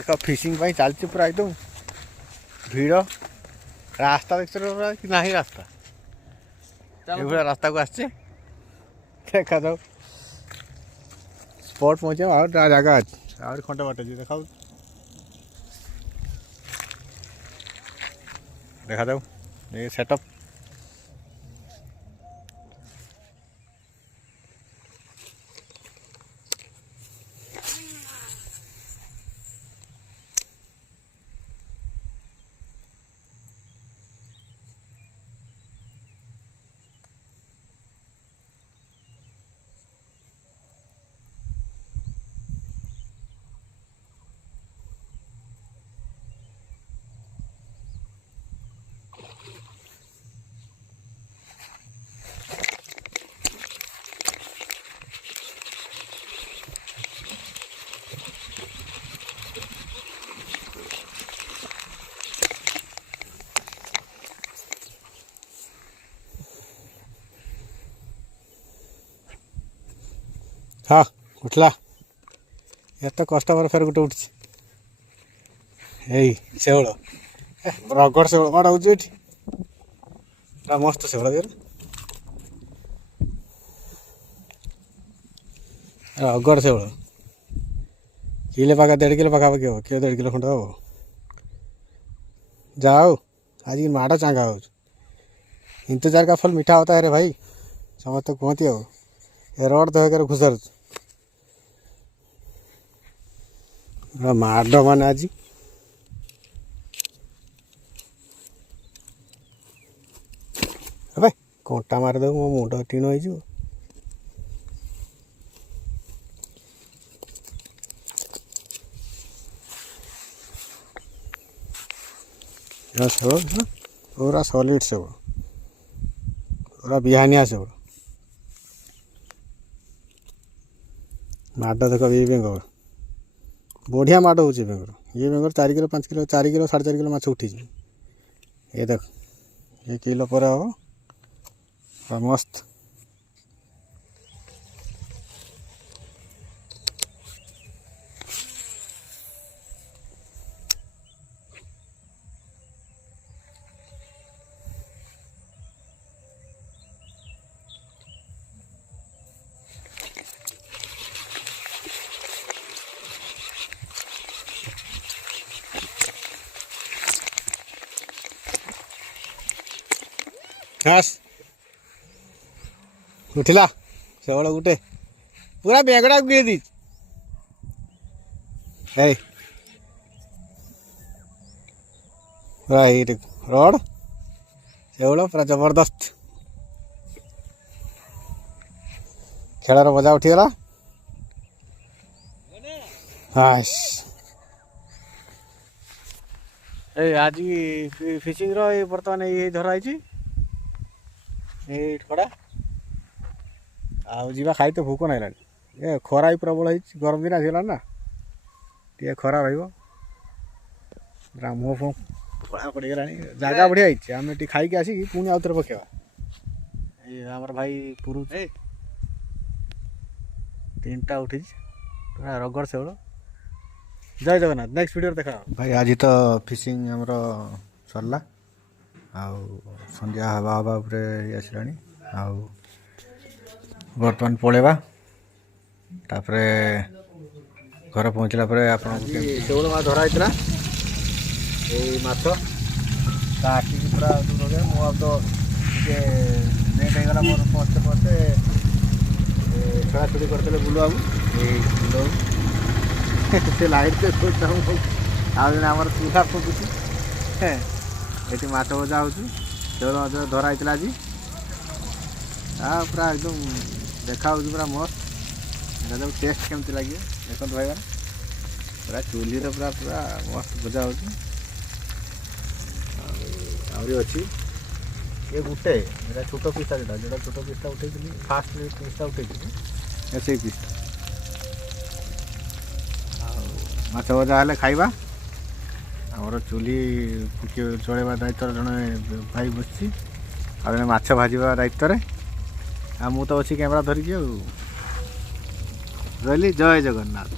देख फिशिंग चलती पूरा एकदम भिड़ रास्ता देख कि ना रास्ता ये रास्ता को आसचे देखा जाओ स्पॉट पहुँचे और जगह अच्छे और खंडे बाट देखा देखा जाओ ये सेटअप हाँ उठला ये तो कष्ट पर फेर गोटे उठी शेवल रगड़ शेवल कौन हो मस्त शेवल रगड़ शेवल किले पाखा 1.5 किलो पाखापाखि हो कि 1.5 किलो खंड हो जाओ आज की माड़ चांगा हो इंतजार का फल मीठा होता है रे भाई समझ तो कहती हो ये रोड देकर घुसर माड मान आज भाई कंटा मारिद मो मुंड टीण हो सब पूरा सॉलिड सब पूरा बिहानिया सब माड देख ये बेंगर बढ़िया माड हो बेंगर ये banger 4 kilo 5 kilo 4 kilo 4.5 kilo माछ उठी ये देख ये किलो पर हम मस्त घास उठला शेवल गोटे पूरा बेगड़ा गिर दी रड शेवल पूरा जबरदस्त खेलार मजा उठीगला हास आज फिशिंग बर्तमान ये धराई ठड़ा आवा खाई तो भूक ना ये खरा भी प्रबल है गरम दिन आसगला ना टे खरा मुह फुह कड़ा पड़गला जगह बढ़िया है आम खाई आसिक पुणी आउ थे पकेवा आमर भाई पुरु 3टा उठी पूरा रगड़ शेवल जय जगन्नाथ नेक्स्ट वीडियो देखा भाई आज तो फिशिंग आमर सरला संध्या हवा हवा आसला बर्तमान पलैबा तापरे घर पहुँचला आप शेवल माछ धराई माछ आखिक पूरा दूर मुझे तो लेट होगा मोर पहुँचते पहुँचते छड़ाछड़ी करते बुलू बाबू से लाइट आमर चूल्हा फुकुची ये माछ भजा हो शेवल धराई आज पूरा एकदम देखा पूरा मस्त एकदम टेस्ट केमती लगे देखो भाई पूरा चूल्ही पूरा पूरा मस्त भजा हो अच्छी ये गोटे छोट पिस्ता जो छोट पिस्ता उठे फास्ट पिस्ता उठे से पिस्ता माछ भजा हेल्ले खाइबा आमर चूल्ही चलवा दायित्व जड़े भाई बस माछ भाजवा दायित्व आ मु तो अच्छी कैमरा धरिकी रही जय जगन्नाथ।